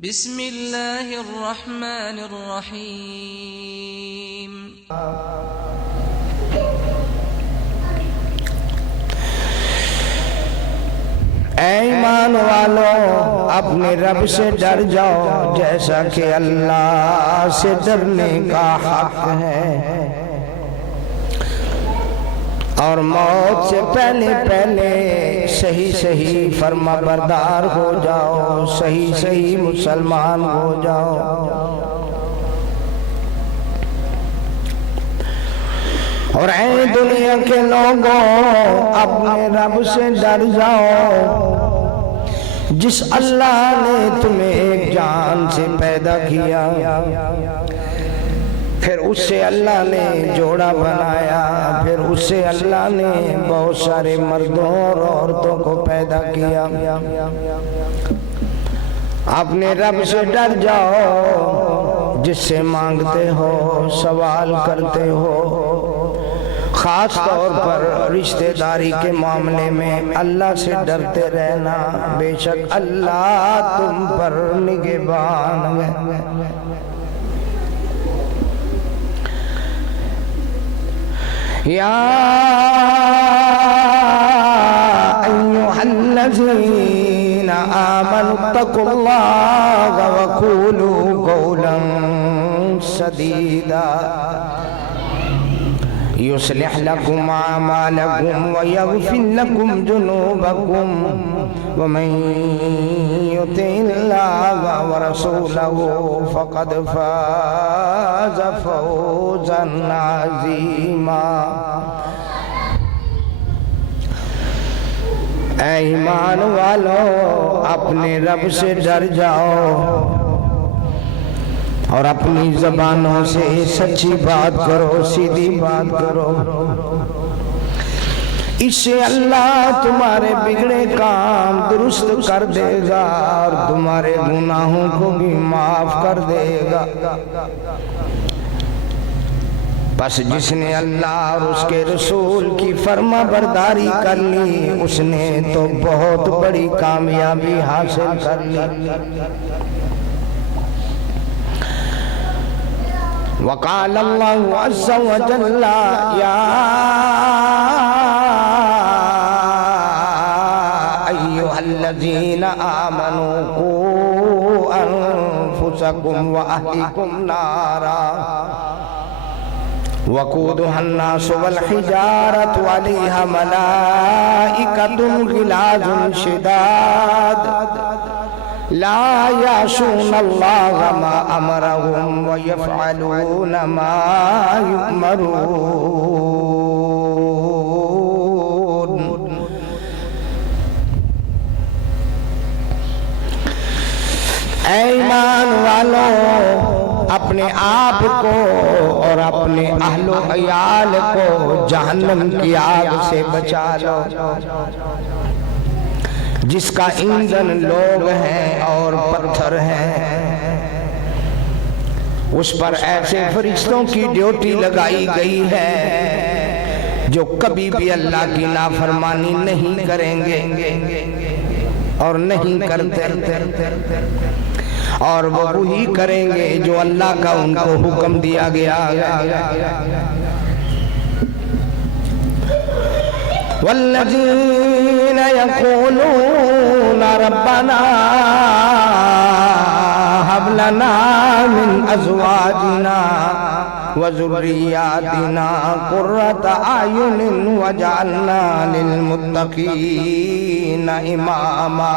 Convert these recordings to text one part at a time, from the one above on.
बिस्मिल्लाहिर्रहमानिर्रहीम। ऐ ईमान वालों, अपने रब से डर जाओ जैसा कि अल्लाह से डरने का हक है, और मौत से पहले पहले सही सही फर्मा बरदार हो जाओ, सही सही मुसलमान हो जाओ। और ऐ दुनिया के लोगों, अपने रब से डर जाओ जिस अल्लाह ने तुम्हें एक जान से पैदा किया, फिर उससे अल्लाह ने जोड़ा बनाया, फिर उससे अल्लाह ने बहुत सारे मर्दों और औरतों को पैदा किया। अपने रब से डर जाओ जिससे मांगते हो, सवाल करते हो। खास तौर पर रिश्तेदारी के मामले में अल्लाह से डरते रहना, बेशक अल्लाह तुम पर निगहबान है। या अय्युहल्लज़ीना आमनुत्तकुल्लाह वक़ूलू क़ौलन सदीदा युस्लिह लकुम अमालकुम व यग़फिर लकुम जुनूबकुम व मन युति'ल्लाह व रसूलहु फ़क़द फ़ाज़ फ़ौज़न अज़ीमा। ऐ ईमान वालों, अपने रब से डर जाओ और अपनी ज़बानों से सच्ची बात करो, सीधी बात करो। इससे अल्लाह तुम्हारे बिगड़े काम दुरुस्त कर देगा और तुम्हारे गुनाहों को भी माफ कर देगा। बस जिसने अल्लाह और उसके रसूल की फर्मा बरदारी कर ली, उसने तो बहुत बड़ी कामयाबी हासिल कर ली। वक़ाल अल्लाहु अज़्ज़ा व जल्ला या अय्युहल्लज़ीना आमनू क़ू अन्फुसकुम व अहलिकुम नारा वक़ूदुहा अन्नासु वल हिजारतु अलैहा मलाइकतुन ग़िलाज़ुन शिदाद ला यासूनल्लाह मा अमरहुम व यफ़अलून मा युअमरून। ऐ ईमान वालों, अपने आप को और अपने अहलो अयाल को जहन्नम की आग से बचा लो, जिसका ईंधन लोग हैं और पत्थर हैं। उस पर ऐसे फरिश्तों की ड्यूटी लगाई गई है जो कभी भी अल्लाह की नाफरमानी नहीं करेंगे और नहीं करते, और वो वही करेंगे जो अल्लाह का उनको हुक्म दिया गया। वल्लज़ीना यक़ूलूना रब्बना हब लना मिन अज़वाजिना व ज़ुर्रिय्यातिना क़ुर्रता अयुनिन वजअलना लिलमुत्तक़ीना इमामा।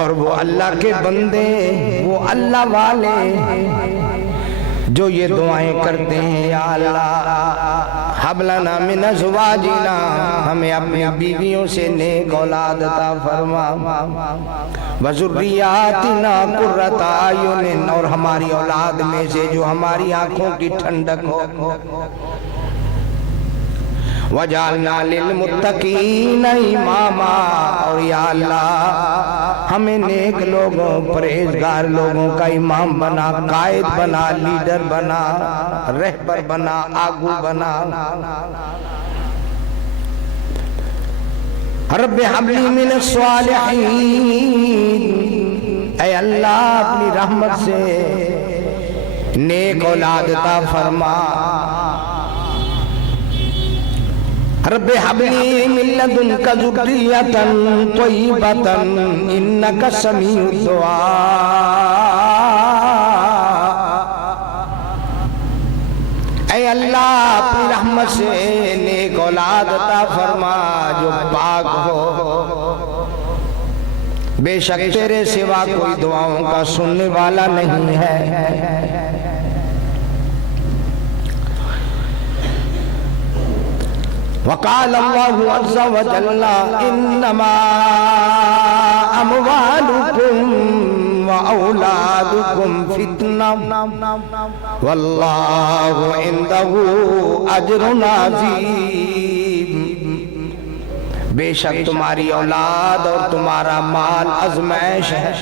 और वो अल्लाह के बंदे, वो अल्लाह वाले जो ये दुआएं करते हैं, या अल्लाह हब लना मिन अज़वाजिना, हमें अपनी बीवियों से नेक औलाद अता फरमा, व ज़ुर्रिय्यातिना क़ुर्रता अयुनिन, और हमारी औलाद में से जो हमारी आंखों की ठंडक हो, वजअलना लिलमुत्तक़ीना इमामा, और या अल्लाह हमें नेक लोगों, परहेजगार लोगों का इमाम बना, कायद बना, लीडर बना, रहबर बना, आगू बना। रब्बे हबली मिनस सालिहीन, ऐ अल्लाह अपनी रहमत से नेक औलाद अता फरमा। रब्बे हबली मिन लदुनका ज़ुर्रियतन तय्यिबतन इन्नका समीउद दुआ। ऐ अल्लाह अपनी रहमत से नेक औलाद अता फरमा जो पाक हो, बेशक तेरे सिवा कोई दुआओं का सुनने वाला नहीं है। वक़ाल अल्लाहु अज़्ज़ा व जल्ला इन्नमा अमवालुकुम व औलादुकुम फितना वल्लाहु इंदहु अज्रुन अज़ीम। बेशक तुम्हारी औलाद और तुम्हारा माल आज़माइश है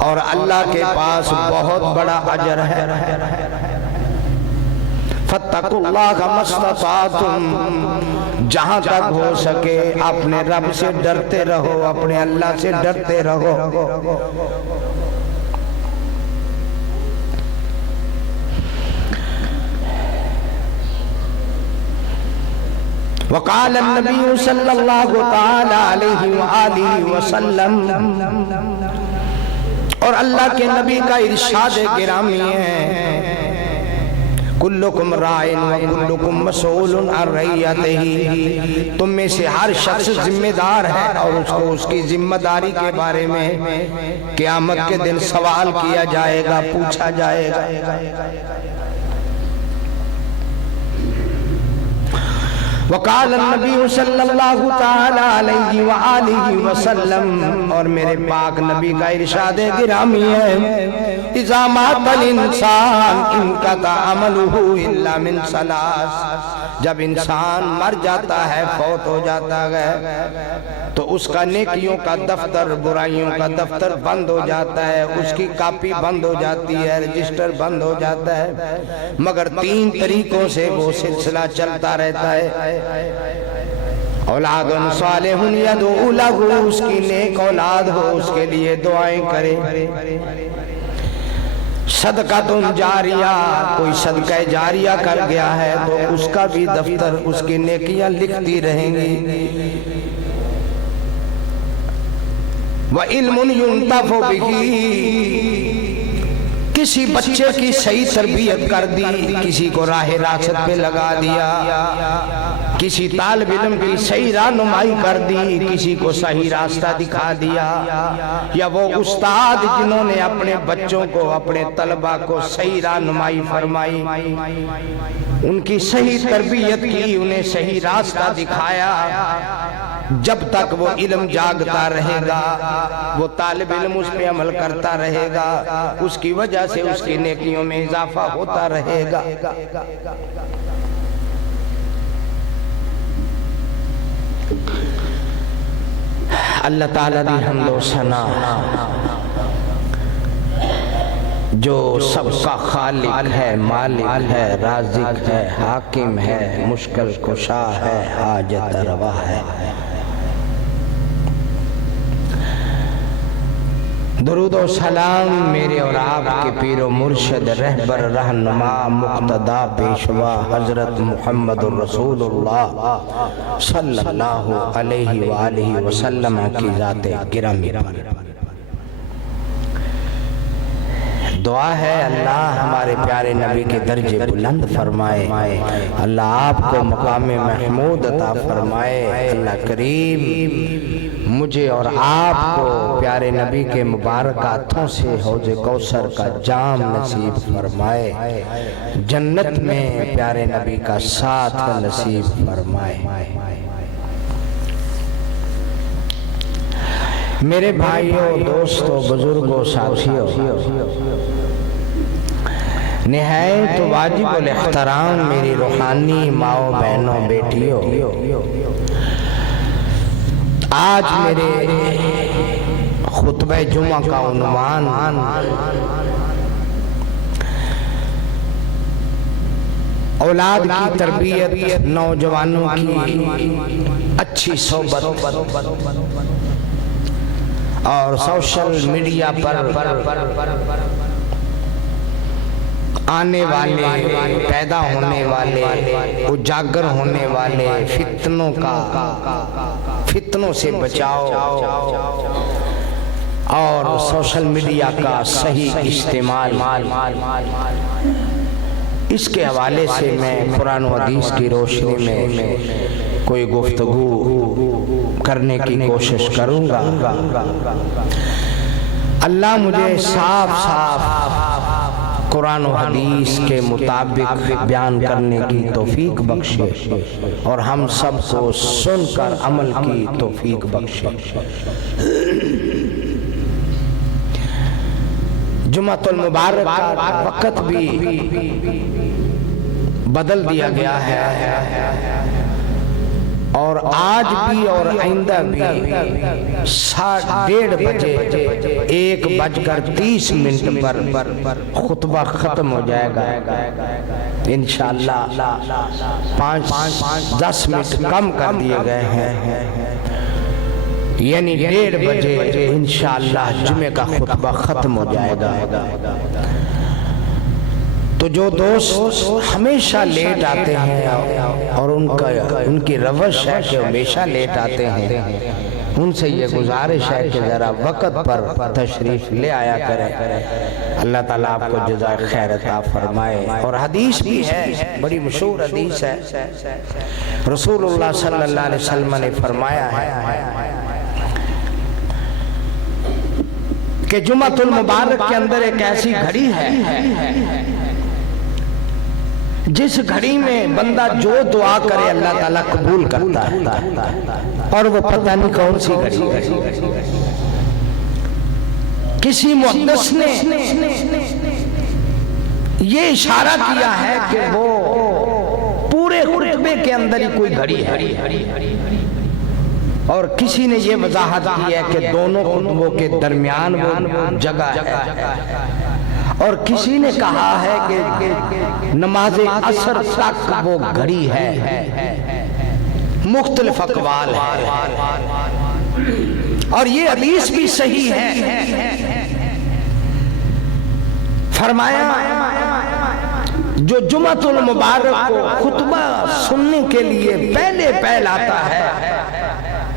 और अल्लाह के पास बहुत बड़ा अजर है। फत्तकुल्लाह मस्ततातुम, जहां तक हो सके अपने रब से डरते रहो, अपने अल्लाह से डरते रहो। वक़ाल नबी सल्लल्लाहु तआला अलैहि वआलिहि वसल्लम, और अल्लाह के नबी का इरशाद गिरामी है, कुल्लुकुम राइन व कुल्लुकुम मसऊलुन अन रइयतिही। तुम में से हर शख्स जिम्मेदार है और उसको उसकी जिम्मेदारी के बारे में क़यामत के दिन सवाल किया जाएगा, पूछा जाएगा। वक़ाल नबी सल्लल्लाहु तआला अलैहि व आलिहि वसल्लम, और मेरे पाक नबी का इरशाद गिरामी है, इज़ा मातल इंसान इनक़ता अमलुहु इल्ला मिन सलास। जब इंसान मर जाता है, फौत हो जाता है, तो उसका नेकियों का दफ्तर, बुराइयों का दफ्तर बंद हो जाता है, उसकी कॉपी बंद हो जाती है, रजिस्टर बंद हो जाता है। मगर 3 तरीकों से वो सिलसिला चलता रहता है। औलादुन सालिहुन यदउ लहू, उसकी नेक औलाद हो, उसके लिए दुआएं करे। सदक़ातुन जारिया, कोई सदका जारिया कर गया है तो उसका भी दफ्तर, उसकी नेकियां लिखती रहेंगी। व इल्मुन युंतफ़ु बिही, किसी बच्चे की सही तरबियत कर दी, किसी को राह रासत पे लगा दिया, किसी तालिब इल्म की सही रहनुमाई कर दी, किसी को सही रास्ता दिखा दिया, या वो उस्ताद जिन्होंने अपने बच्चों को, अपने तलबा को सही रहनुमाई फरमाई, उनकी सही तरबियत की, उन्हें सही रास्ता दिखाया। जब तक वो इल्म जागता रहेगा, वो तालिब इल्म उस पे अमल करता रहेगा, उसकी वजह से उसकी नेकियों में इजाफा होता रहेगा। अल्लाह ताला दी हम्दो सना, जो सबका खालिक है, मालिक है, राज़िक है, हाकिम है, मुश्किल कुशा है, हाजत रवा है। दुरूद और सलाम मेरे और आपके पीरो मुर्शिद, रहबर, रहनुमा, मुक्तदा, पेशवा हजरत मुहम्मदुर रसूलुल्लाह सल्लल्लाहु अलैहि वालिहि वसल्लम की ज़ाते गिरामी पर दुआ है, अल्लाह हमारे प्यारे नबी के दर्जे बुलंद फरमाए, अल्लाह आपको मकामे महमूद अता फरमाए। अल्लाह करीम मुझे और आपको प्यारे नबी के मुबारक हाथों से हौज़े कौसर का जाम नसीब फरमाए, जन्नत में प्यारे नबी का साथ नसीब फरमाए। मेरे भाइयों, दोस्तों, बुजुर्गों, साथियों, निहायत वाजिबुल इख्तराम मेरी रूहानी माओ, बहनों, बेटियों, आज मेरे खुतबे जुमा का उन्वान औलाद की तरबियत, नौजवानों की अच्छी सोबत और सोशल मीडिया पर आने वाले, पैदा होने वाले, उजागर होने वाले फितनों से बचाओ और सोशल मीडिया का सही इस्तेमाल, इसके हवाले से मैं कुरान और हदीस की रोशनी में कोई गुफ्तगू करने की कोशिश करूंगा। अल्लाह मुझे साफ साफ कुरान और हदीस के मुताबिक बयान करने की तौफीक बख्शे और हम सबको सुनकर अमल की तौफीक बख्शे। जुमातुल मुबारक का वक़्त भी बदल दिया गया है और आज भी और आइंदा भी 1:30 बजे 1:30 पर खुतबा खत्म हो जाएगा। इंशाअल्लाह 5-10 मिनट कम कर दिए गए हैं, यानी 1:30 बजे इंशाअल्लाह जुमे का खुतबा खत्म हो जाएगा। तो जो दोस्त हमेशा लेट आते हैं और उनकी रवश है कि हमेशा लेट आते हैं, उनसे ये गुजारिश है कि ज़रा वक़्त पर तशरीफ ले आया करें। अल्लाह ताला आपको जज़ाए खैर अता फरमाए। और हदीस भी है, बड़ी मशहूर हदीस है, रसूलुल्लाह सल्लल्लाहु अलैहि वसल्लम ने फरमाया है कि जुमातुल मुबारक के अंदर एक ऐसी घड़ी है जिस घड़ी में बंदा जो दुआ करे अल्लाह ताला कबूल करता है, और वो पता नहीं कौन सी घड़ी है। किसी मुहद्दिस ने ये इशारा किया है कि वो पूरे खुतबे के अंदर ही कोई घड़ी है, और किसी ने ये वजाहत की है कि दोनों खुतबों के दरमियान वो जगह है, और किसी ने कहा है कि नमाज असर तक वो घड़ी है। मुख्तलिफ अक़वाल है और ये हदीस भी सही है। फरमाया जो जुमातुल मुबारक को खुतबा सुनने के लिए पहले आता है,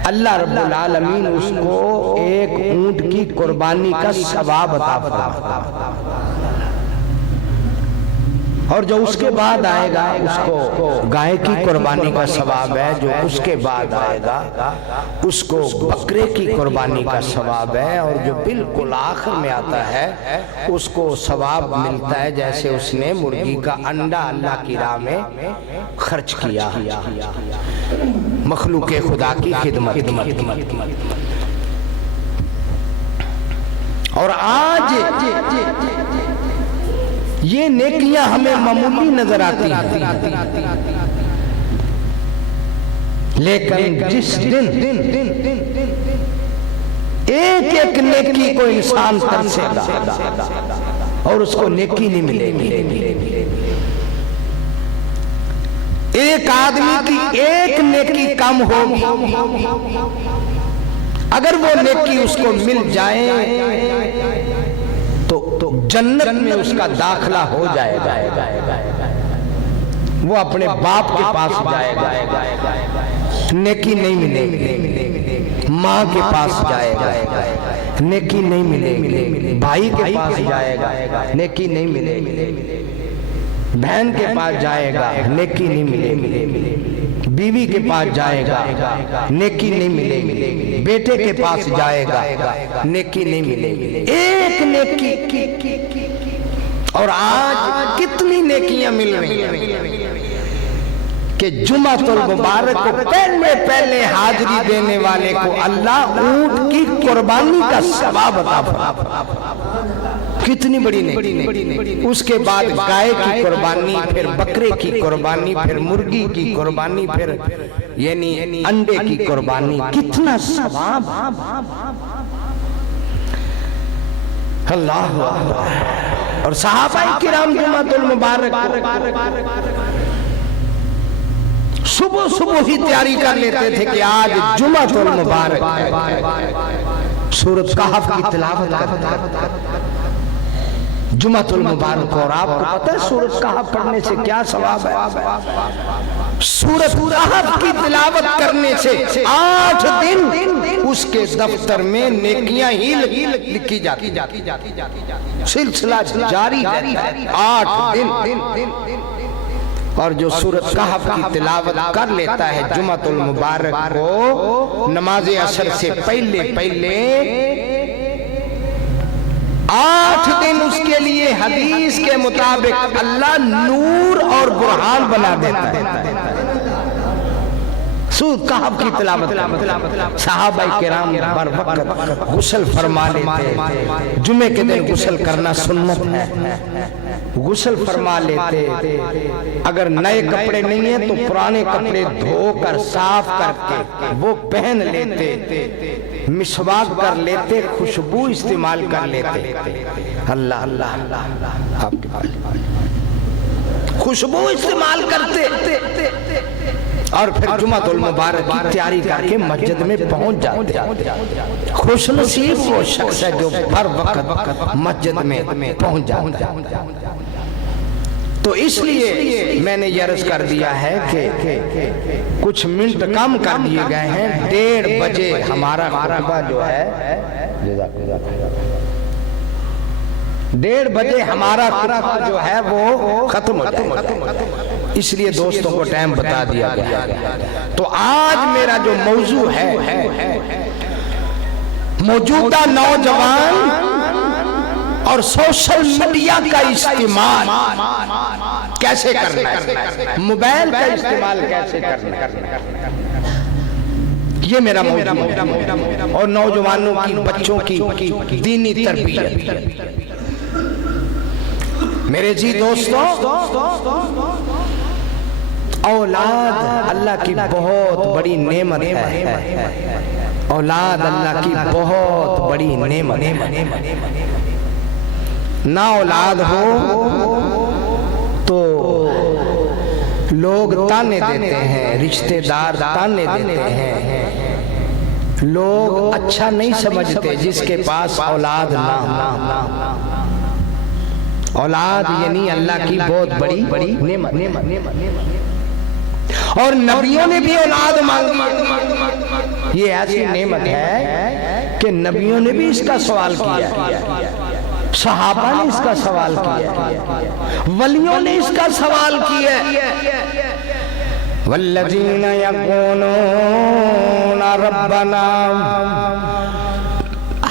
अल्लाह रब्बुल आलमीन उसको एक ऊंट की कुर्बानी का सवाब अता फरमाता, और जो उसके बाद आएगा उसको गाय की कुर्बानी का सवाब है, जो उसके बाद आएगा उसको बकरे की कुर्बानी का सवाब है, और जो बिल्कुल आखिर में आता है उसको सवाब मिलता है जैसे उसने मुर्गी का अंडा अल्लाह की राह में खर्च किया, मखलूके खुदा की खिदमत। और आज ये नेकियां हमें मामूली नजर आती हैं, लेकिन जिस दिन एक नेकी को इंसान तरसेगा और उसको नेकी नहीं मिलेगी। एक आदमी की एक नेकी कम होगी, अगर वो नेकी उसको मिल जाए तो जन्नत में उसका दाखला हो जाएगा। वो अपने बाप के पास जाएगा, नेकी नहीं मिलेगी। माँ के पास जाएगा, नेकी नहीं मिलेगी। भाई के पास जाएगा, नेकी नहीं मिलेगी। बहन के पास जाएगा, नेकी नहीं मिलेगी। बीवी के पास जाएगा, नेकी नहीं मिलेगी। बेटे के पास जाएगा, नेकी नहीं मिलेगी। एक नेकी, और आज कितनी नेकियां मिल रही हैं कि जुमातुल मुबारक को पहले हाजिरी देने वाले को अल्लाह ऊंट की कुर्बानी का सवाब अता फरमाता। कितनी बड़ी नेकी। उसके बाद गाय की कुर्बानी, फिर बकरे की कुर्बानी, फिर मुर्गी की कुर्बानी, फिर यानी अंडे की कुर्बानी। कितना सवाब। अल्लाह। और सहाबाए किराम जुमातुल मुबारक सुबह सुबह ही तैयारी कर लेते थे कि आज जुमातुल मुबारक है, सूरत कहफ की तिलावत करते जुमातुल मुबारक। और आपको पता है सूरत कहफ पढ़ने से क्या सवाब है? सूरत कहफ की तिलावत करने से 8 दिन उसके दफ्तर में नेकियां ही लिखी जाती, सिलसिला जारी रहता है 8 दिन। और जो सूरत कहफ की तिलावत कर लेता है जुमातुल मुबारक को नमाज असर से पहले 8 दिन उसके लिए हदीस के मुताबिक अल्लाह नूर और बुरहान बना देता है। सूरत कहफ की तिलावत सहाबाए किराम बर वक्त गुस्ल फरमा लेते। जुमे के दिन गुस्ल करना सुन्नत है, गुस्ल फरमा लेते। अगर नए कपड़े नहीं है तो पुराने कपड़े धोकर साफ करके वो पहन लेते, मिसवाक कर लेते, खुशबू इस्तेमाल कर लेते। अल्लाह अल्लाह आपके पास खुशबू इस्तेमाल करते और फिर जुमातुल मुबारक की तैयारी करके मस्जिद में पहुंच जाते। खुशनसीब वो शख्स है जो हर वक्त मस्जिद में पहुंच जाता है। तो इसलिए मैंने ये अर्ज कर दिया है कि कुछ मिनट कम कर दिए गए हैं। 1:30 बजे हमारा खुतबा जो है 1:30 बजे हमारा खुतबा जो है वो खत्म हो जाएगा, इसलिए दोस्तों को टाइम बता दिया गया। तो आज मेरा जो मौजू है मौजूदा नौजवान और सोशल मीडिया का इस्तेमाल कैसे करना है, मोबाइल का इस्तेमाल कैसे करना है, ये मेरा मौजू है। और नौजवानों की, बच्चों की दीनी तरबियत। मेरे जी दोस्तों, औलाद अल्लाह की बहुत बड़ी नेमत है। औलाद अल्लाह की बहुत बड़ी नेमत है। ना औलाद हो तो लोग ताने देते हैं, रिश्तेदार ताने देते हैं, लोग अच्छा नहीं समझते जिसके पास औलाद ना हो। औलाद यानी अल्लाह की बहुत बड़ी नेमत। और नबियों ने भी औलाद मांगी। ये ऐसी नेमत है कि नबियों ने भी इसका सवाल किया, सहाबा ने इसका सवाल किया, वलियों ने इसका सवाल किया। वल्लज़ीना यक़ूलूना रब्बना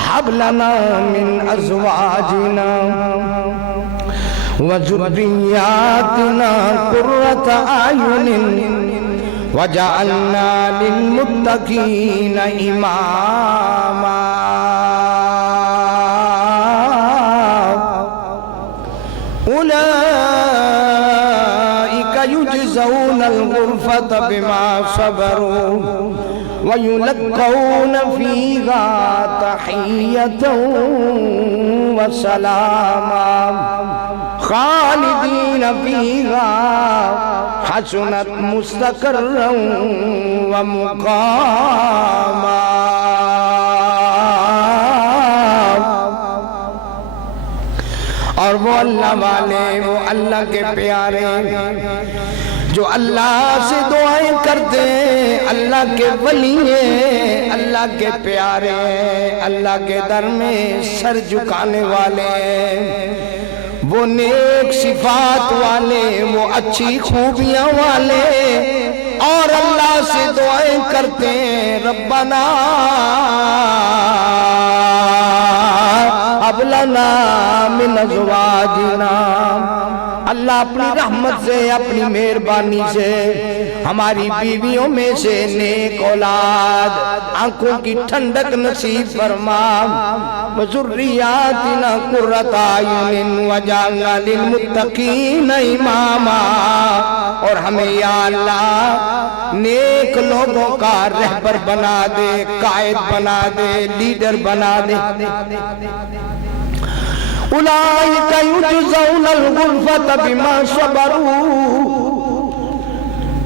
हब लना मिन अज़वाजिना व ज़ुर्रिय्यातिना क़ुर्रता अयुनिन वजअलना लिलमुत्तक़ीना इमामा। उलाइका युजज़ौनल गुरफ़ता बिमा सबरू व युलक़्क़ौना फ़ीहा तहिय्यतन व सलामा खालिदीन फ़ीहा हसनत मुस्तक़र्रन व मुक़ामा। और वो अल्लाह वाले, वो अल्लाह के प्यारे जो अल्लाह से दुआएं करते हैं, अल्लाह के वली हैं, अल्लाह के प्यारे हैं, अल्लाह के दर में सर झुकाने वाले, वो नेक सिफात वाले, वो अच्छी खूबियां वाले, और अल्लाह से दुआएं करते हैं रब्बना हब लना मिन अज़वाजिना। अल्लाह अपनी रहमत से, अपनी मेहरबानी से हमारी बीवियों में से नेक औलाद, आंखों की ठंडक नसीब फरमा। व ज़ुर्रिय्यातिना क़ुर्रता अयुनिन वजअलना लिलमुत्तक़ीना इमामा। और हमें या अल्लाह नेक लोगों का रहबर बना दे, कायद बना दे, लीडर बना दे। उलाइका युजज़ौनल गुरफ़ता बिमा सबरू।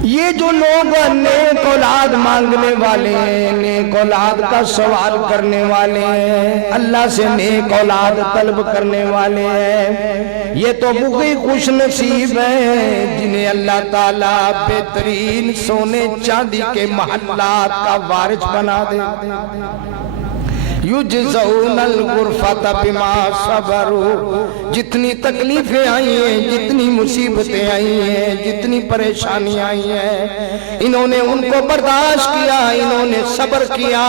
ये जो लोग नेक औलाद मांगने वाले हैं, नेक औलाद का सवाल करने वाले हैं, अल्लाह से नेक औलाद तलब करने वाले हैं, ये तो बुगी खुश नसीब है जिन्हें अल्लाह ताला बेहतरीन सोने चांदी के महल्लात का वारिस बना दे। युजज़ौनल गुरफत बिमा सबरू, जितनी तकलीफें आई हैं, जितनी मुसीबतें आई हैं, जितनी परेशानियां आई हैं, इन्होंने उनको बर्दाश्त किया, इन्होंने सब्र किया।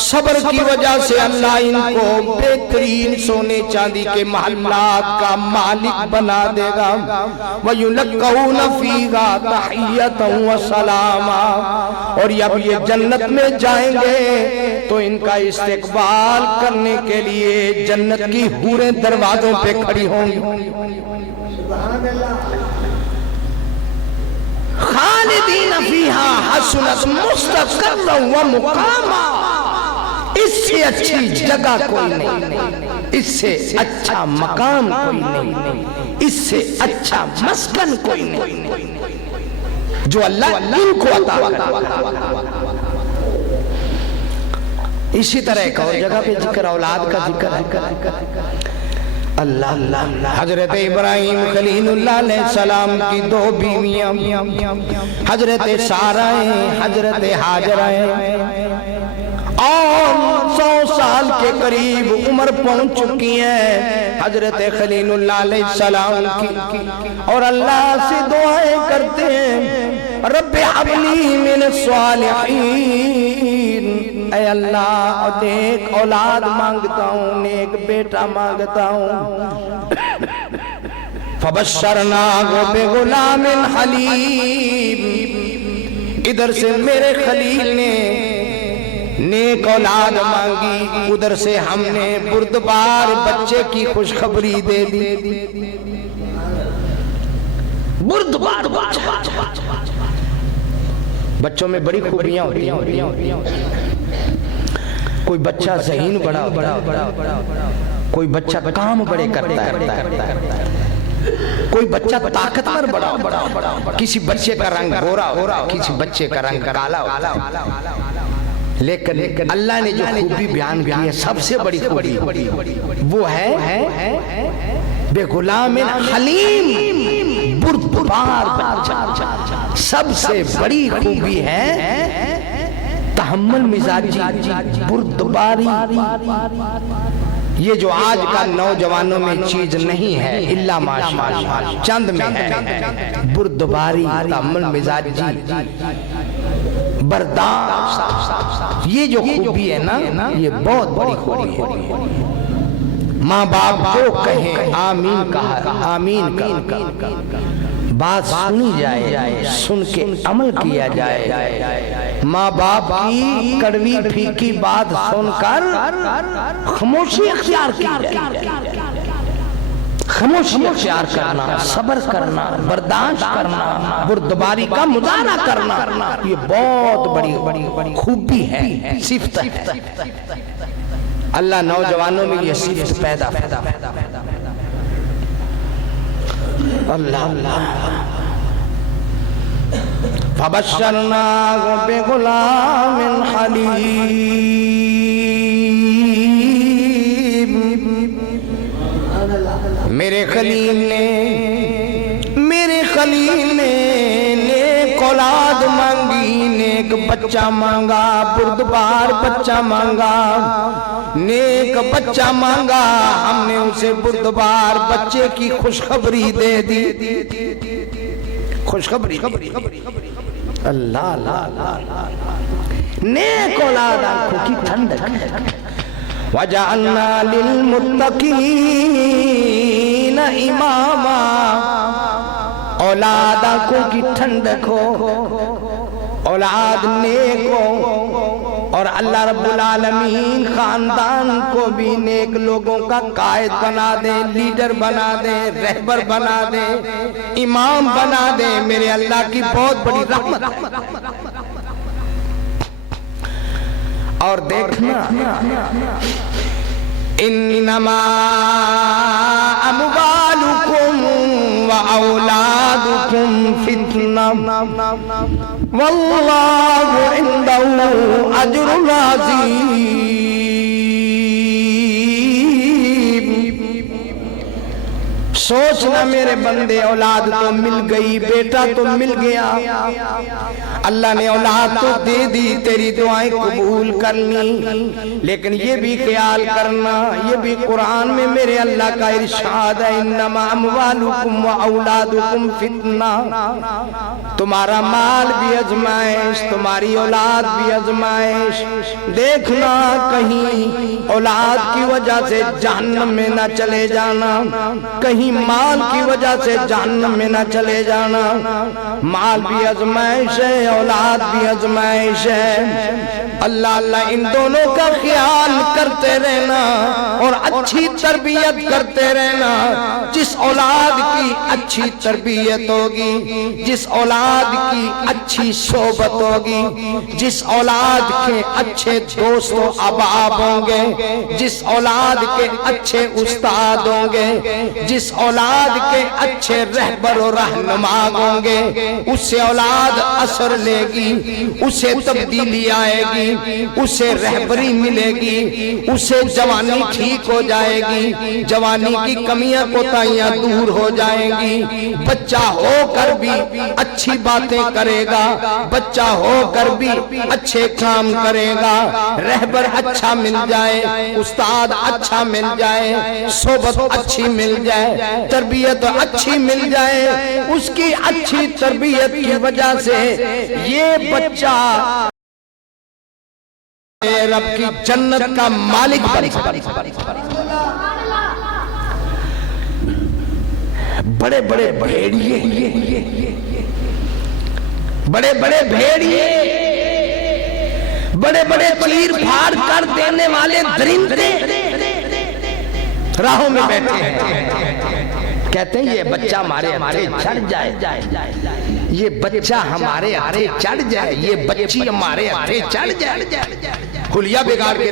सब्र की वजह से अल्लाह इनको बेहतरीन सोने चांदी के महल्लात का मालिक बना देगा। वयुलक्कऊना फीहा तहियतन व सलामा, और जब ये जन्नत में जाएंगे तो इनका इस्तेकबाल करने के लिए जन्नत की हूरें दरवाजों पे खड़ी होंगी। खालिदीन फीहा हसनत मुस्तक़र्रन व मुक़ामा, इससे अच्छी जगह कोई नहीं, इससे अच्छा मकाम कोई नहीं, इससे अच्छा मस्कन कोई नहीं जो अल्लाह इनको अता करेगा। इसी तरह एक और जगह पे जिक्र औलाद का जिक्र है। अल्लाह अल्लाह हजरत इब्राहिम खलीलुल्लाह अलैहिस्सलाम की दो बीवियां हजरत सारा हैं, हजरत हाजरा हैं, और 100 साल के करीब उम्र पहुंच चुकी है हजरत खलीलुल्लाह अलैहिस्सलाम की, और अल्लाह से दुआएं करते हैं, रब्बे हबली मिन स्वालिहीन, ऐ अल्लाह नेक औलाद मांगता हूँ, नेक बेटा मांगता हूँ। फबश्शरनाहु बिगुलामिन हलीम, इधर से मेरे खलील ने नेक औलाद मांगी, उधर से हमने बुर्दबार बच्चे की खुशखबरी दे दी। बुर्दबार बच्चों में बड़ी खूबियां होती हैं। कोई बच्चा ज़हीन बड़ा, कोई बच्चा काम बड़े करता है, कोई बच्चा ताकतवर बड़ा, किसी बच्चे का रंग गोरा, किसी बच्चे का रंग काला, लेकिन अल्लाह ने जो खूबी बयान की है, सबसे बड़ी खूबी वो है बेगुलामिन हलीम, बुर्दबार बच्चा। सबसे बड़ी खूबी है तहम्मुल मिजाजी, बुर्दबारी। ये जो आज का नौजवानों में चीज नहीं है, इल्ला माशाअल्लाह चंद में है, बुर्दबारी, तहम्मुल मिजाजी, बर्दाश्त। ये जो खूबी है ना, ये बहुत बड़ी खूबी है। माँ बाप को कहें आमीन कहा, आमीन का बात सुनी जाए, सुन के अमल किया जाए। माँ बाप की कड़वी फीकी बात सुनकर खामोशी अख्तियार की जाए, खामोशी अख्तियार करना, सब्र करना, बर्दाश्त करना, बुर्दबारी का मुजाहरा करना, ये बहुत बड़ी खूबी है, सिफ्त है। अल्लाह नौजवानों में ये सिफ्त पैदा अल्लाह। फबश्शरनाहु बिगुलामिन हलीम, मेरे खलील ने नेक औलाद मांगी, नेक बच्चा मांगा, बुर्दबार बच्चा मांगा, नेक बच्चा मांगा, हमने उसे बुर्दबार बच्चे की खुशखबरी दे दी। खुशखबरी अल्लाह नेक औलाद आंखों की ठंडक। वजअलना लिलमुत्तकीन इमामा, औलाद आंखों की ठंडक हो, औलाद नेक हो, और अल्लाह रब्बुल आलमीन खानदान को भी नेक लोगों का कायद बना दे, लीडर बना दे, रहबर बना दे, इमाम बना दे। मेरे अल्लाह की बहुत बड़ी रहमत है। और देखना, इन्नमा अमवालुकुम व औलादुकुम फितना वल्लाहु इंदहु अज्रुन अज़ीम। सोचना मेरे बंदे, औलाद तो मिल गई, बेटा तो मिल गया, अल्लाह ने औलाद तो दे दी, तेरी दुआएं कबूल कर ली, लेकिन ये भी ख्याल करना, ये भी कुरान में मेरे अल्लाह का इरशाद है, इन्नमा अम्वालुकुम व औलादुकुम फितना। तुम्हारा माल भी आजमाइश, तुम्हारी औलाद भी आजमाइश। देखना कहीं औलाद की वजह से जहन्नम में न चले जाना, कहीं माल की वजह से जहन्नम में न चले जाना। माल भी आजमाइश है, औलाद भी आजमाइश है। अल्लाह अल्लाह इन दोनों का ख्याल करते रहना और अच्छी तरबियत करते रहना। जिस औलाद की अच्छी तरबियत होगी, जिस औलाद की अच्छी सोबत होगी, जिस औलाद के अच्छे दोस्त अहबाब होंगे, जिस औलाद के अच्छे उस्ताद होंगे, जिस औलाद के अच्छे रहबर और रहनुमा होंगे, उससे औलाद असर लेगी, उसे तब्दीली आएगी, उसे रहबरी मिलेगी, उसे जवानी ठीक हो जाएगी, जवानी की कमियां कोताहियां दूर हो जाएंगी। बच्चा होकर भी अच्छी बातें करेगा, बच्चा होकर भी अच्छे काम करेगा। रहबर अच्छा मिल जाए, उस्ताद अच्छा मिल जाए, सोबत अच्छी मिल जाए, तरबियत अच्छी मिल जाए, उसकी अच्छी तरबियत की वजह से ये बच्चा रब की जन्नत का मालिक बन सकता। बड़े बड़े भेड़िए, बड़े बड़े भेड़िए, बड़े बड़े चीर फाड़ कर देने वाले दरिंदे राहों में बैठे हैं। कहते हैं ये बच्चा हमारे हमारे चढ़ जाए, ये बच्चा हमारे हाथे चढ़ जाए, ये बच्ची हमारे हाथे चढ़ जाए, हुलिया बिगाड़ के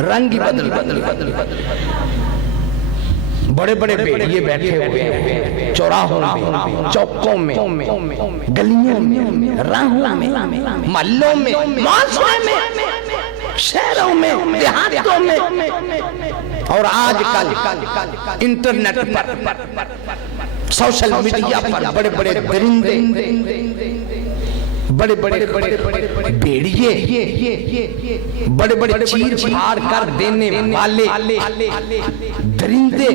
रंग ही बदल बदल बदल। बड़े बड़े भेड़िए बैठे हुए हैं चौराहों में, चौकों में, गलियों में, राहों में, महल्लों में, माशरे में, शहरों में, देहातों में और आजकल इंटरनेट पर, सोशल मीडिया पर बड़े बड़े दरिंदे, बड़े बड़े भेड़िए, बड़े बड़े चीर फाड़ कर देने वाले दरिंदे,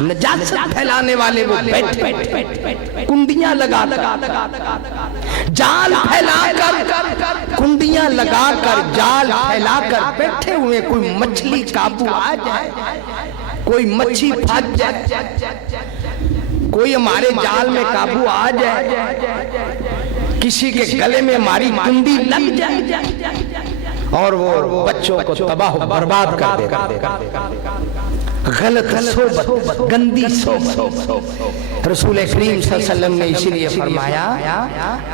नजासत फैलाने वाले वो बैठे कुंडियां लगा जाल फैलाकर, कुंडियां लगाकर जाल फैलाकर बैठे हुए। कोई मछली काबू आ जाए, कोई मच्छी फंस जाए, कोई हमारे जाल में काबू आ जाए, किसी के गले में हमारी कुंडी लग जाए और वो बच्चों को तबाह बर्बाद कर देगा। गलत सोबत, गंदी सोबत। रसूल करीम सल्लल्लाहु अलैहि वसल्लम ने इसीलिए फरमाया,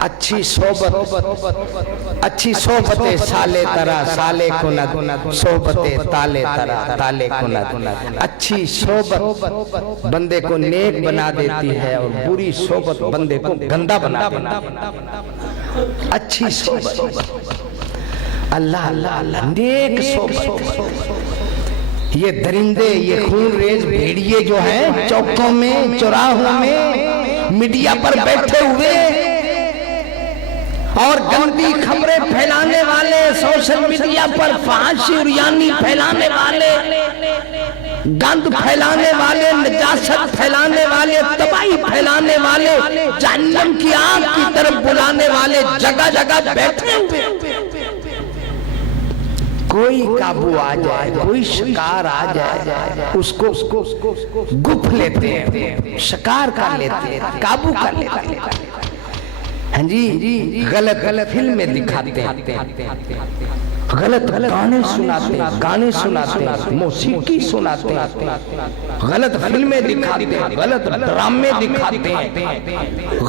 अच्छी सोबत, अच्छी सोबते साले तरा साले कुनत, सोबते ताले तरा ताले कुनत। अच्छी सोबत बंदे को नेक बना देती है और बुरी सोबत बंदे को गंदा बना देती है। अच्छी सोबत, अल्लाह अल्लाह अल्लाह, नेक सोबत। ये दरिंदे, ये खून रेज भेड़िए जो हैं चौकों में, चौराहों में, मीडिया पर बैठे हुए और गंदी खबरें फैलाने वाले, सोशल मीडिया पर फांसी और यानी फैलाने वाले, गंद फैलाने वाले, नजासत फैलाने वाले, तबाही फैलाने वाले, जहन्नम की आग की तरफ बुलाने वाले जगह जगह बैठे हुए। कोई काबू आ जाए, कोई शिकार आ जाए, उसको गुफ लेते हैं, शिकार कर लेते हैं, काबू कर लेते हैं। हाँ जी, गलत गलत फिल्में दिखाते हैं, गलत गाने सुनाते हैं, गाने सुनाते हैं, मौसीकी सुनाते हैं, गलत फिल्में दिखाते हैं, गलत ड्रामे दिखाते हैं,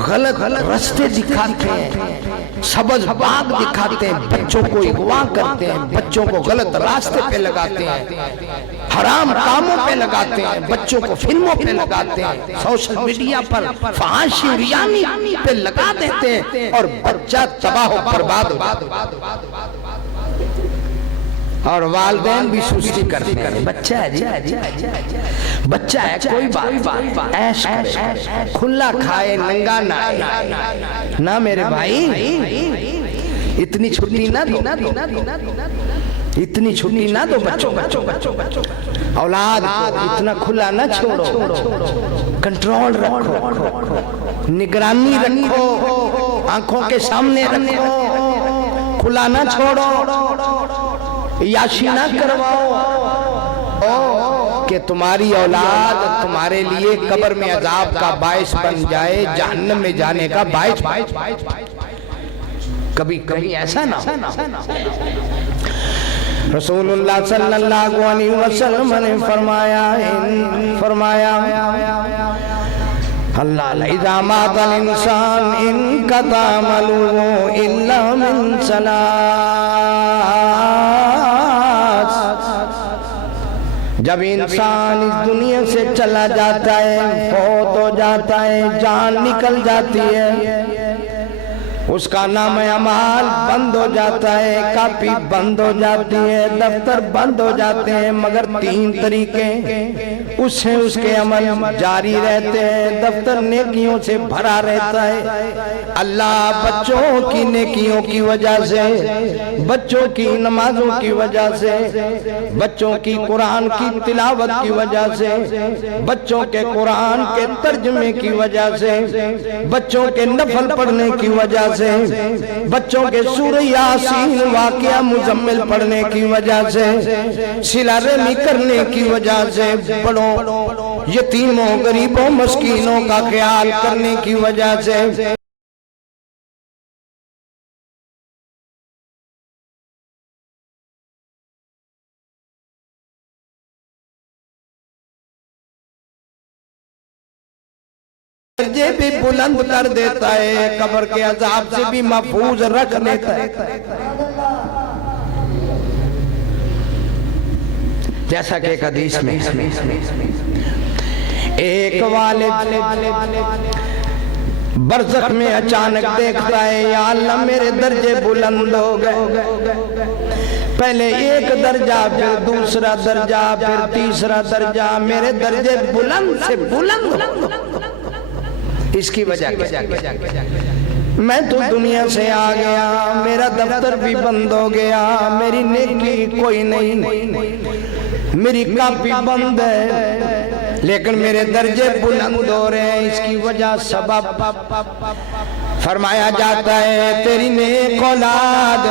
गलत रास्ते दिखाते हैं, सबज बाग दिखाते हैं, बच्चों को अगवा करते हैं, बच्चों को गलत रास्ते पे लगाते हैं, हराम कामों पे लगाते हैं, बच्चों को फिल्मों पे लगाते हैं, सोशल मीडिया पर फहाशी रियानी पे लगा देते हैं और बच्चा तबाह हो बर्बाद हो। और वालिदैन भी सुस्ती करते हैं, बच्चा है जी, बच्चा है, कोई बात, ऐश करे, खुला खाए, नंगा ना ना मेरे भाई, इतनी छुट्टी ना दो, इतनी छुट्टी ना दो बच्चों, औलाद इतना खुला ना छोड़ो, कंट्रोल रखो, निगरानी रखो, आंखों के सामने रखो, खुला ना छोड़ो, याशी ना करवाओ कि तुम्हारी औलाद तुम्हारे लिए कब्र में अजाब का बाइस बन जाए, जहन्नम में जाने का बाइस। कभी कभी ऐसा ना हो। रसूलुल्लाह सल्लल्लाहु अलैहि वसल्लम ने फरमाया अल्लाह इज़ा मातल इंसान इनक़ता अमलुहु इल्ला मिन सलास। जब इंसान इस दुनिया से चला जाता है, फौत हो जाता है, जान निकल जाती है, उसका नाम अमाल बंद हो जाता है, कापी बंद हो जाती है, दफ्तर बंद हो जाते हैं, मगर 3 तरीके उससे उसके अमल जारी रहते हैं, दफ्तर नेकियों से भरा रहता है। अल्लाह बच्चों की नेकियों की वजह से, बच्चों की नमाजों की वजह से, बच्चों की कुरान की तिलावत की वजह से, बच्चों के कुरान के तर्जमे की वजह से, बच्चों के नफल पढ़ने की वजह से, बच्चों के सूरह यासीन वाक़िया मुज़म्मिल पढ़ने की वजह से, सिला रहमी करने की वजह से, बड़ों यतीमों गरीबों मस्कीनों का ख्याल करने की वजह से, दर्जे भी बुलंद कर देता है, कब्र के अजाब से भी महफूज रख लेता है। जैसा कि एक हदीस में एक वालिद बरज़ख में अचानक देखता है, या अल्लाह मेरे दर्जे बुलंद हो गए, पहले एक दर्जा, फिर दूसरा दर्जा, फिर तीसरा दर्जा, मेरे दर्जे बुलंद से बुलंद। इसकी वजह मैं तो दुनिया से आ गया, मेरा दफ्तर भी बंद हो गया, मेरी नेकी कोई नहीं, मेरी कापी बंद है, लेकिन मेरे दर्जे बुलंद हो रहे हैं। इसकी वजह सबब फरमाया जाता है, तेरी नेक औलाद,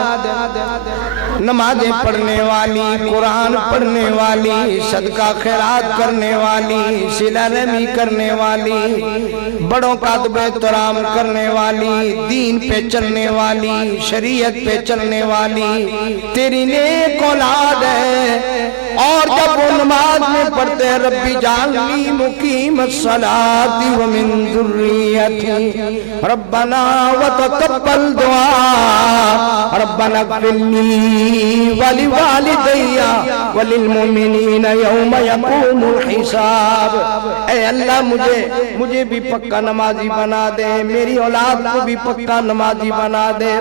नमाजें पढ़ने वाली, कुरान पढ़ने वाली, सदका खैरात करने वाली, सिला रहमी करने वाली, बड़ों का अदब एहतराम करने वाली, दीन पे चलने वाली, शरीयत पे चलने वाली तेरी नेक औलाद है। और जब वो नमाज में पढ़ते हैं, रब्बी जालनी मुकीम सलाती व मिन ज़ुर्रियती रब्बना व तक़ब्बल दुआ रब्बना ग़फ़िरली व लिवालिदैया व लिलमुमिनीना यौम यक़ूमुल हिसाब। ऐ अल्लाह मुझे भी पक्का नमाजी बना दे, मेरी औलाद को भी पक्का नमाजी बना दे।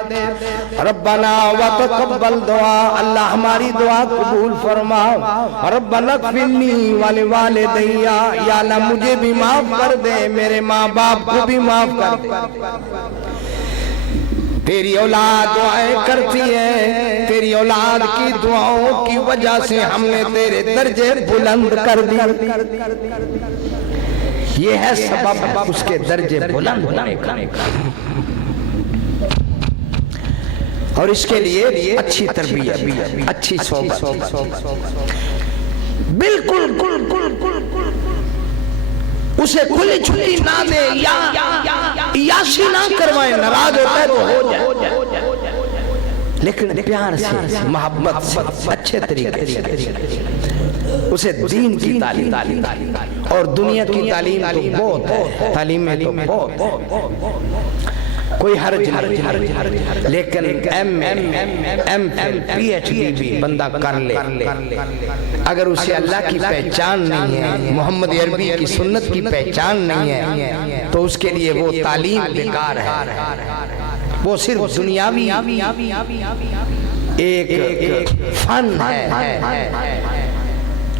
रब्बना व तक़ब्बल दुआ, अल्लाह हमारी दुआ कबूल फरमा। रब्बना ग़फ़िरली व लिवालिदैया, या अल्लाह मुझे भी माफ कर दे, मेरे माँ बाप को भी माफ कर दे। तेरी औलाद दुआएं करती है, तेरी औलाद की दुआओं की वजह से हमने तेरे दर्जे बुलंद कर दिए। ये है सबब उसके दर्जे बुलंद होने का। और इसके लिए अच्छी तरबियत, अच्छी सोबत, बिल्कुल उसे खुली छुट्टी ना दे, याशी ना करवाए, नाराज होता है तो हो जाए, लेकिन प्यार से, मोहब्बत से, अच्छे तरीके से उसे दीन की तालीम, और दुनिया की तालीम तो बहुत है, तालीम में तो बहुत। कोई हर्ज नहीं, लेकिन एम PhD भी बंदा कर ले, अगर उसे अल्लाह की पहचान नहीं है, मोहम्मद अरबी की सुन्नत की पहचान नहीं है, तो उसके लिए वो तालीम बेकार है। वो सिर्फ दुनियावी एक फन है,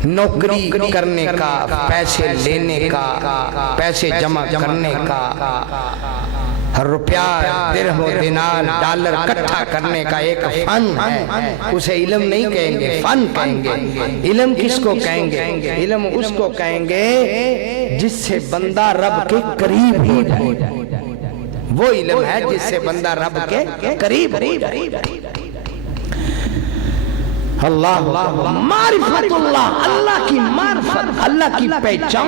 नौकरी करने का, पैसे लेने का, पैसे जमा करने का, रुपया दिरहम दिनार डॉलर इकट्ठा करने का एक फन है। उसे इल्म नहीं कहेंगे, फन कहेंगे। इल्म किसको कहेंगे? इल्म उसको कहेंगे जिससे बंदा रब के करीब हो जाए। वो इल्म है जिससे बंदा रब के करीब हो जाए। अल्लाह मारिफतुल्लाह, अल्लाह की मारिफत, अल्लाह की पहचान।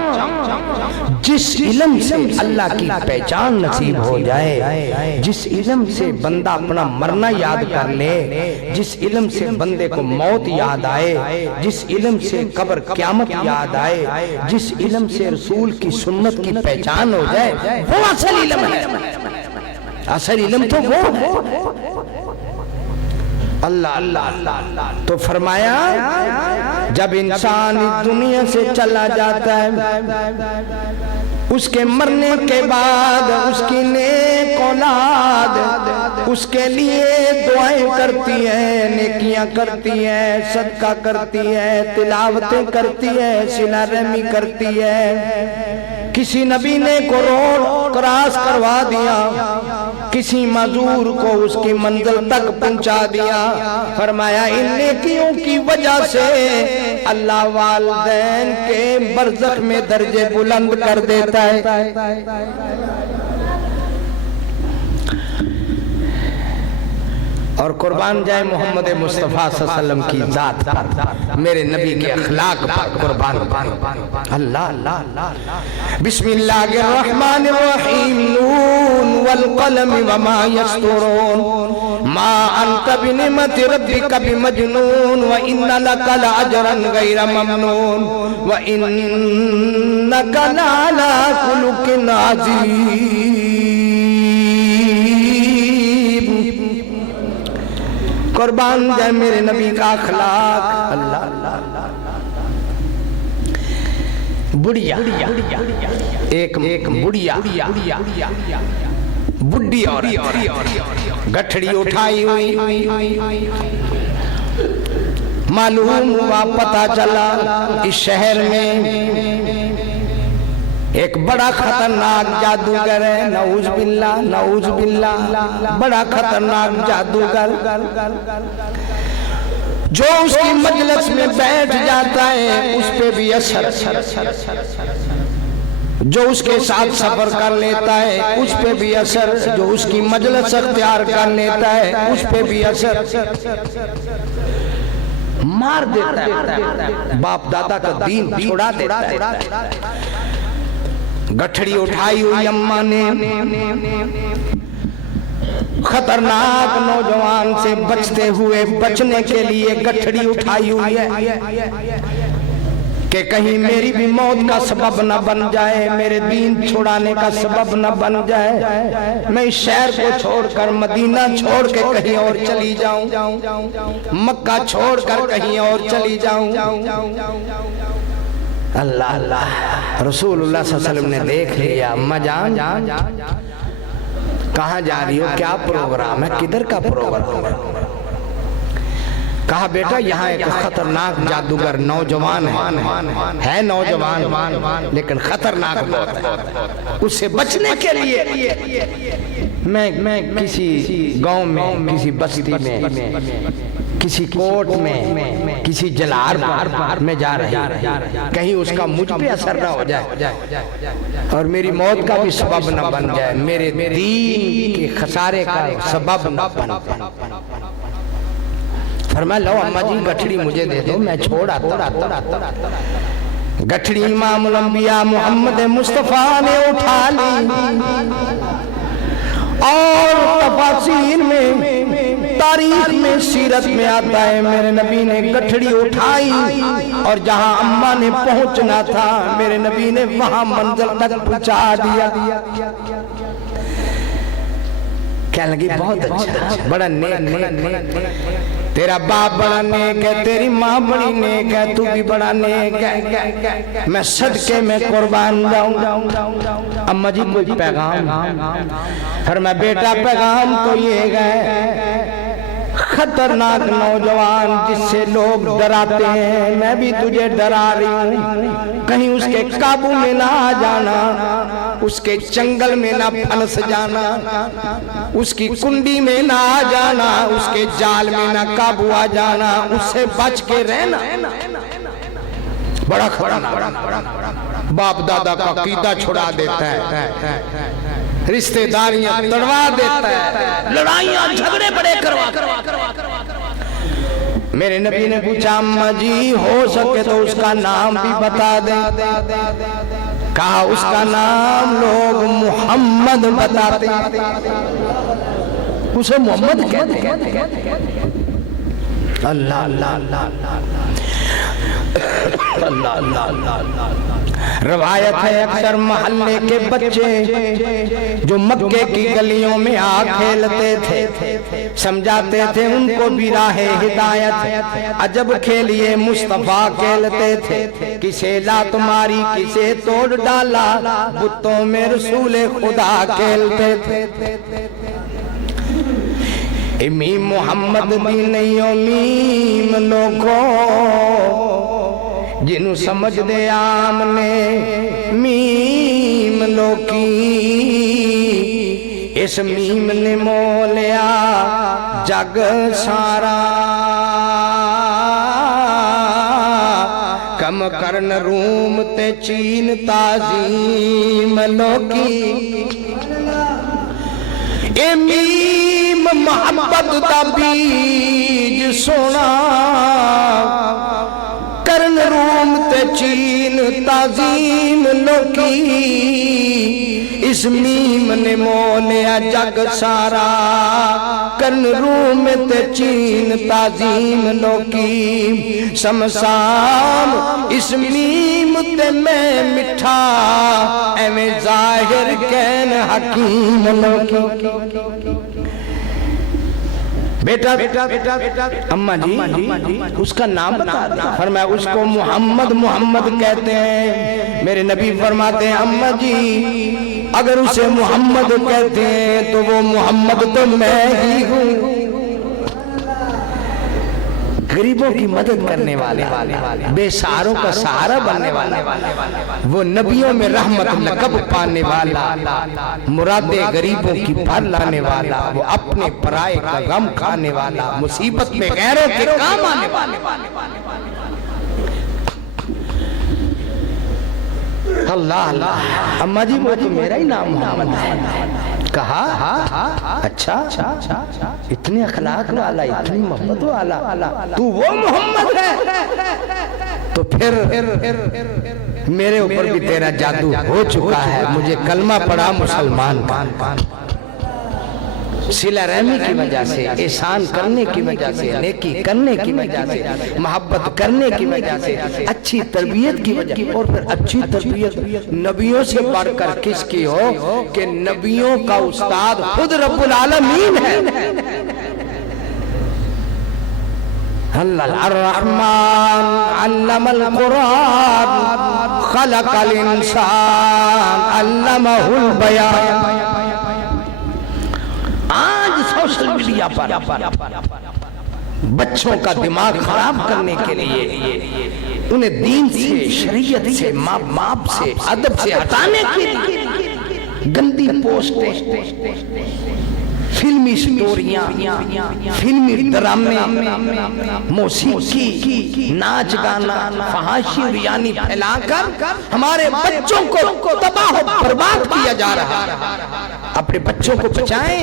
जिस इल्म से अल्लाह की पहचान नसीब हो जाए, जिस इल्म से बंदा अपना मरना याद कर ले, जिस इल्म से बंदे को मौत याद आए, जिस इल्म से कब्र क़यामत याद आए, जिस इल्म से रसूल की सुन्नत की पहचान हो जाए, वो असल इल्म है। असल इल्म तो वो है। अल्लाह तो फरमाया जब इंसान दुनिया से चला जाता है, उसके मरने के बाद उसकी नेक औलाद उसके लिए दुआएं करती है, नेकियां करती है, सदका करती है, तिलावतें करती है, सिला रहमी करती है। किसी नबी ने को रोड क्रॉस करवा दिया, किसी मजदूर को उसकी मंजिल तक पहुंचा दिया। फरमाया इन नेकियों की वजह से अल्लाह वालिदैन के बरज़ख में दर्जे बुलंद कर देता है। और कुर्बान जाए मोहम्मद मुस्तफ़ा सल्लल्लाहु अलैहि वसल्लम की जात पर, मेरे नबी के अखलाक पर कुर्बान। अल्लाह बिस्मिल्लाहिर्रहमानिर्रहीम नून वल कलम वमा यस्तुरून मा अंत बिनिमति रब्बिका बिमजनून व इन्ना लका लअजरन गैर ममनून व इन्नका लअला खुलुकिन अज़ीम। कुर्बान जाए मेरे नबी का अखलाक। अल्लाह बुढ़िया एक बुढ़िया बुढ़ी और गठड़ी उठाई हुई, मालूम हुआ पता चला इस शहर में एक बड़ा खतरनाक जादूगर है। नऊज बिल्लाह, बड़ा खतरनाक जादूगर जो उसकी मजलिस में बैठ जाता है उस पे भी असर, जो उसके साथ सफर कर लेता है उस पे भी असर, जो उसकी मजलिस अख्तियार कर लेता है उस पे भी असर, मार देता है, बाप दादा का दीन छुड़ा देता है। गठड़ी उठाई हुई अम्मा ने खतरनाक नौजवान से बचते हुए बचने के लिए गठड़ी उठाई हुई है कि कहीं मेरी भी मौत का सबब न बन जाए, मेरे दीन छुड़ाने का सबब न बन जाए, मैं इस शहर को छोड़कर मदीना छोड़ के कहीं और चली जाऊं, मक्का छोड़कर कहीं और चली जाऊं। अल्लाह अल्लाह रसूलुल्लाह सल्लल्लाहु अलैहि वसल्लम ने देख लिया, अम्मा जान कहाँ जा रही हो, क्या प्रोग्राम है, किधर का प्रोग्राम है? कहा बेटा यहाँ एक खतरनाक जादूगर नौजवान है नौजवान लेकिन खतरनाक बहुत है, उससे बचने के लिए मैं किसी गांव में, किसी बस्ती में, किसी कोर्ट में, किसी जलार में जा रही, कहीं उसका मुझ पे असर ना हो जाए और मेरी मौत का भी सबब न बन जाए, मेरे दीन के खसारे का सबब न बन। फरमाया लो अम्मा जी गठड़ी मुझे दे दो, मैं छोड़ आता। गठड़ी इमामुल अंबिया मोहम्मद मुस्तफा ने उठा ली और तफसीर में, तारीख में, सीरत में आता है मेरे नबी ने गठड़ी उठाई और जहां अम्मा ने पहुंचना था मेरे नबी ने वहां मंजिल तक पहुंचा दिया। कहने लगी बहुत अच्छा, बड़ा नेक, तेरा बाप बड़ा नेक है, तेरी माँ बड़ी नेक है, तू भी बड़ा नेक है, मैं सदके में कुर्बान जाऊं। अम्मा जी कोई पैगाम? फिर मैं बेटा पैगाम तो ये गए, खतरनाक नौजवान जिससे लोग डराते हैं, मैं भी तुझे डरा रही हूँ, कहीं उसके काबू में ना आ जाना, उसके जंगल में ना फंस जाना, उसकी कुंडी में ना आ जाना, उसके जाल में ना काबू आ जाना, उससे बच के रहना। बड़ा खतरनाक, बाप दादा का कीदा छुड़ा देता है, रिश्तेदारियां तड़वा देता है, लड़ाइयां झगड़े बड़े करवा। मेरे नबी ने पूछा अम्मा जी हो सके तो उसका नाम भी बता दे। कहा उसका नाम लोग मोहम्मद बताते, उसे मोहम्मद कहते हैं। अल्लाह अल्लाह अल्लाह अल्लाह। रवायत है अक्सर मोहल्ले के बच्चे जो मक्के की गलियों में आ खेलते थे, समझाते थे उनको भी राहे हिदायत। अजब खेलिए मुस्तफा खेलते थे, किसे लात मारी किसे तोड़ डाला, बुतों में रसूले खुदा खेलते थे। मीम मोहम्मद दी नहीं ओ मीम लोगों, जिन्हू समझ दे आमने मीम लोकी, इस मीम ने मोलिया जग सारा, कम करन रूम ते चीन ताजीम लोकी। ए मीम मोहब्बत दा बीज सोना, करन रूम ते चीन ताजीम लोकी, इस मीम ने मोलिया जग सारा, करन रूम ते चीन ताजीम लोकी। समसाम इस मीम ते मैं मिठा, एवें जाहिर कहन हकीम लोकी। बेटा बेटा बेटा बेटा अम्मा जी उसका नाम बता। फरमाया उसको मोहम्मद मोहम्मद कहते हैं। मेरे नबी फरमाते हैं अम्मा जी अगर उसे मोहम्मद कहते हैं तो वो मोहम्मद तो मैं ही हूँ। गरीबों की मदद करने वाले, बेसहारों का सहारा बनने वाला, वो नबियों में रहमत लक़ब पाने वाला, मुरादे गरीबों की भर लाने वाला, वो अपने पराये का गम खाने वाला, मुसीबत में गैरों के काम आने वाले। अल्लाह अल्लाह। अम्मा जी वो तो मेरा ही नाम मोहम्मद है। कहा अच्छा इतने अखलाक वाला, इतनी मोहब्बत वाला, तू वो मोहम्मद है? तो फिर मेरे ऊपर भी तेरा जादू हो चुका है। मुझे कलमा पड़ा मुसलमान का, सिला रहमी की वजह से, एहसान करने की वजह से, नेकी करने की वजह से, मोहब्बत करने की वजह से, अच्छी तरबियत की वजह से। और फिर अच्छी तरबियत नबियों से बढ़कर किसकी हो कि नबियों का उस्ताद खुद रब्बुल आलमीन है। अल्लाह अर्रहमान अल्लमल कुरान खलकल इंसान अल्लमहुल बयान। आज सोशल मीडिया पर बच्चों का दिमाग खराब करने के लिए, उन्हें दीन से, शरीयत से, माँ बाप से, अदब से हटाने के लिए गंदी पोस्टें, फिल्मी स्टोरियां, फिल्मी ड्रामे, मौसीकी, नाच गाना, फहाशी यानी फैलाकर हमारे बच्चों को तबाह बर्बाद किया जा रहा है। अपने बच्चों को बचाएं,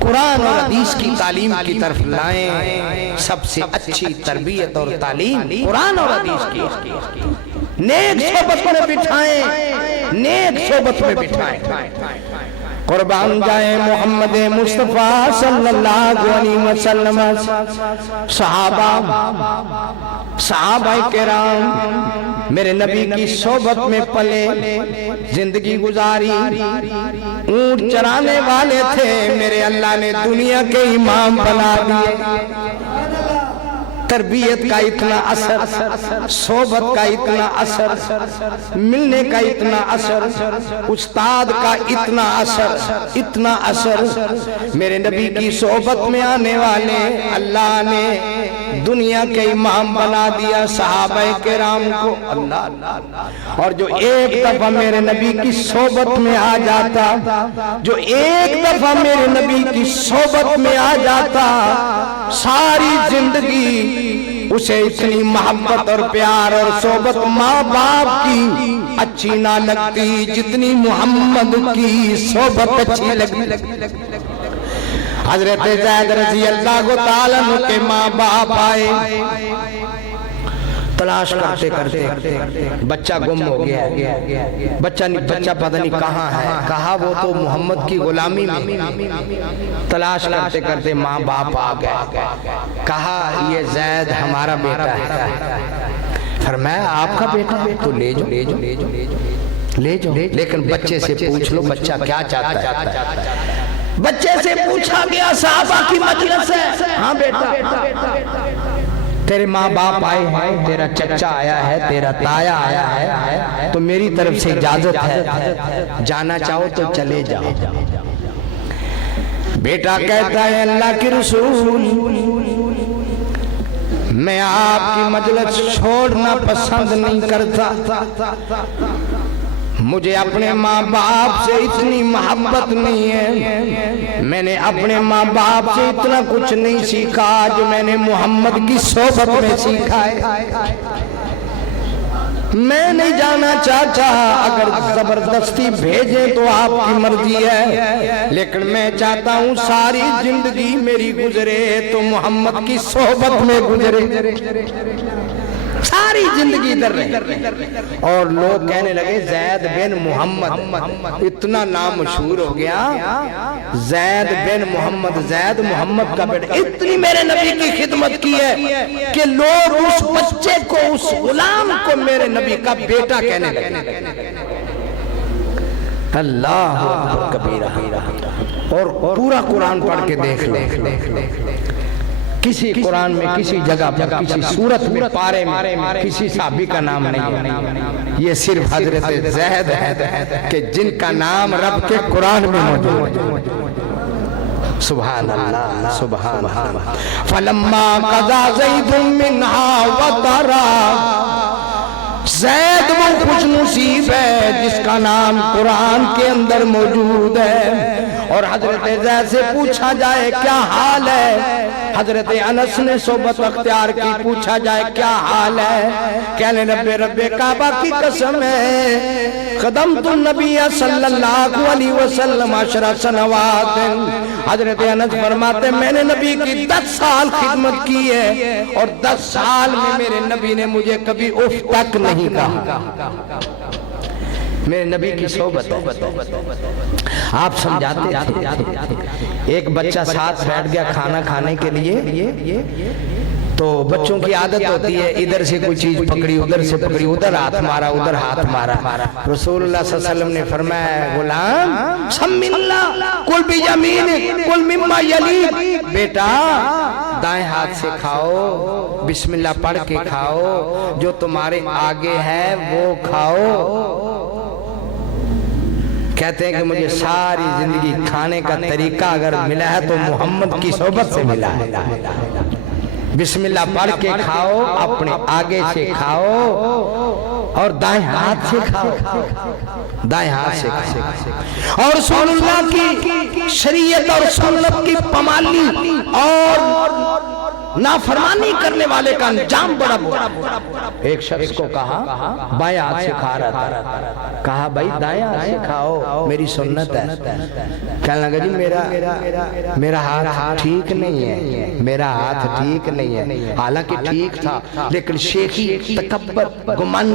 कुरान और हदीस की तालीम की तरफ लाएं। सबसे अच्छी तरबियत और तालीम कुरान और हदीस की। नेक सोबत में बिठाएं, नेक सोबत में बिठाएं। कुर्बान जाए मोहम्मद मुस्तफा सल्लल्लाहु अलैहि वसल्लम। सहाबा सहाबाए किराम मेरे नबी की सोबत में पले, जिंदगी गुजारी, ऊंट चराने वाले थे, मेरे अल्लाह ने दुनिया के इमाम बना दिए। तरबियत का इतना असर, सोबत का इतना असर, मिलने का इतना असर, उस्ताद का इतना असर, इतना असर, मेरे नबी की सोबत में आने वाले अल्लाह ने दुनिया के इमाम बना दिया सहाबाए किराम को। अल्लाह। और जो एक दफा मेरे नबी की सोबत में आ जाता, जो एक दफा मेरे नबी की सोबत में आ जाता, सारी जिंदगी उसे इतनी मोहब्बत और प्यार और सोबत माँ बाप की अच्छी ना लगती जितनी मोहम्मद की सोबत अच्छी लगती। हजरत ज़ैद रज़ी अल्लाह ताला अन्हु के माँ बाप आए, तलाश करते करते बच्चा गुम हो गया, बच्चा पता नहीं कहाँ है, कहा वो तो मोहम्मद की गुलामी में। तलाश करते करते माँ बाप आ गए, कहा ये ज़ैद हमारा बेटा है। फरमाया आपका बेटा है तो ले जाओ, ले जाओ, ले जाओ, ले जाओ, लेकिन बच्चे से पूछ लो बच्चा क्या चाहता है। बच्चे से पूछा गया, साहबा की मजलिस है, हाँ बेटा तेरे माँ बाप आए हैं, तेरा चचा आया है, तेरा ताया आया है, तो मेरी तरफ से इजाजत है, जाना चाहो तो चले जाओ। बेटा कहता है अल्लाह के रसूल मैं आपकी मजलिस छोड़ना पसंद नहीं करता, मुझे अपने माँ बाप से इतनी मोहब्बत नहीं है, मैंने अपने माँ बाप से इतना कुछ नहीं सीखा जो मैंने मोहम्मद की सोबत में सीखा है। मैं नहीं जाना चाहता, अगर जबरदस्ती भेजें तो आपकी मर्जी है, लेकिन मैं चाहता हूँ सारी जिंदगी मेरी गुजरे तो मोहम्मद की सोबत में गुजरे, सारी जिंदगी इधर रहे। और लोग कहने लगे ज़ैद बिन मोहम्मद, इतना नाम मशहूर हो गया, ज़ैद बिन मोहम्मद, ज़ैद मोहम्मद का बेटा। इतनी मेरे नबी की खिदमत की है कि लोग उस बच्चे को, उस गुलाम को मेरे नबी का बेटा कहने लगे। अल्लाह कबीरा। और पूरा कुरान पढ़ के देख ले, किसी कुरान में किसी जगह पर किसी सूरत में पारे में किसी साहबी का नाम नहीं है। ये सिर्फ हजरत ज़ैद है कि जिनका नाम रब के कुरान में मौजूद है। सुभान अल्लाह, सुभान अल्लाह। फलम्मा क़ज़ा ज़ैदुम मिन्हा वतरा, ज़ैद वो खुशनसीब है जिसका नाम कुरान के अंदर मौजूद है। और हजरत ज़ैद से पूछा जाए क्या हाल है, हजरत अनस ने सोबत अख्तियार की, पूछा जाए क्या हाल है, कहने रब्बे रब्बे काबा की कसम है कदम तुम नबी सल्लल्लाहु अलैहि वसल्लम अशरा सनवात। हजरत अनस फरमाते मैंने नबी की 10 साल खिदमत की है और 10 साल में मेरे नबी ने मुझे कभी उफ तक नहीं कहा। मेरे नबी की सोबत आप समझाते थे। एक बच्चा साथ बैठ गया खाना खाने के लिए, तो बच्चों की आदत होती है इधर से कोई चीज पकड़ी, उधर से पकड़ी, उधर हाथ मारा, उधर हाथ मारा। रसूलुल्लाह सल्लल्लाहु अलैहि वसल्लम ने फरमाया गुलाम सम्मिल्ला कुल बियमीन कुल मिम्मा यली, बेटा दाएं हाथ से खाओ, बिस्मिल्लाह पढ़ के खाओ, जो तुम्हारे आगे है वो खाओ। कहते हैं कि मुझे सारी जिंदगी खाने का तरीका अगर मिला है तो मोहम्मद की सोबत से मिला है। बिस्मिल्लाह पढ़ के खाओ, अपने आगे से खाओ और दाएं हाथ से खाओ, दाएं हाथ से खाओ। और रसूलुल्लाह की शरीयत और सुन्नत की पामाली और नाफरमानी करने वाले का अंजाम बड़ा बुरा। एक शख्स को कहा बाएं हाथ से खा रहा था, कहा भाई दाएं हाथ से खाओ, मेरी सुन्नत है। कहने लगा जी मेरा हाथ ठीक नहीं है, मेरा हाथ ठीक नहीं है। हालांकि ठीक था लेकिन शेखी तकब्बुर गुमान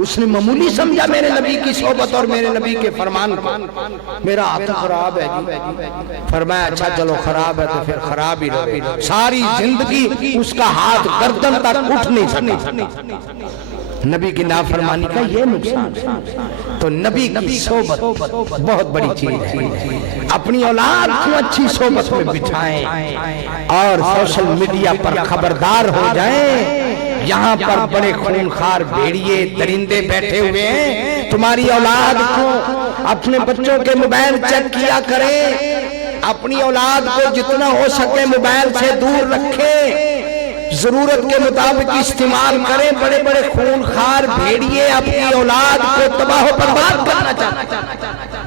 उसने मामूली समझा मेरे नबी की सोबत और मेरे नबी के फरमान को। मेरा हाथ खराब है। फरमाया अच्छा चलो खराब है तो फिर खराब ही रहे, सारी जिंदगी जिंदगी उसका हाथ गर्दन तक उठ नहीं सका। नबी की नाफरमानी का ये नुकसान। तो नबी की सोबत बहुत बड़ी चीज है। अपनी औलाद को अच्छी सोबत में बिठाएं और सोशल मीडिया पर खबरदार हो जाएं। यहाँ पर बड़े खूनखार भेड़िए दरिंदे बैठे हुए हैं। तुम्हारी औलाद को, अपने बच्चों के मोबाइल चेक किया करें। अपनी औलाद को जितना हो सके मोबाइल से दूर रखें, जरूरत के मुताबिक इस्तेमाल करें। बड़े बड़े खूनखार भेड़िए अपनी औलाद को तबाह बर्बाद करना चाहते हैं,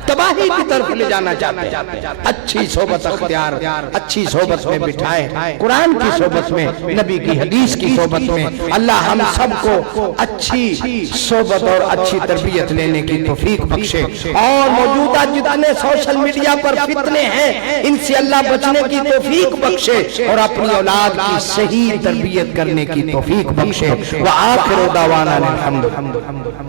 तबाही की तरफ ले जाना चाहते हैं। अच्छी सोबत अख्तियार, अच्छी सोबत में बिठाए, कुरान की सोबत में, नबी की हदीस की सोबत में। अल्लाह हम सबको अच्छी सोबत और अच्छी तरबियत लेने की तौफीक बख्शे। और मौजूदा जितने सोशल मीडिया पर फितने हैं, इनसे अल्लाह बचने की तौफीक बख्शे और अपनी औलाद की सही तरबियत करने की तौफीक बख्शे। व आखिर दावाना अल्हम्दुलिल्लाह।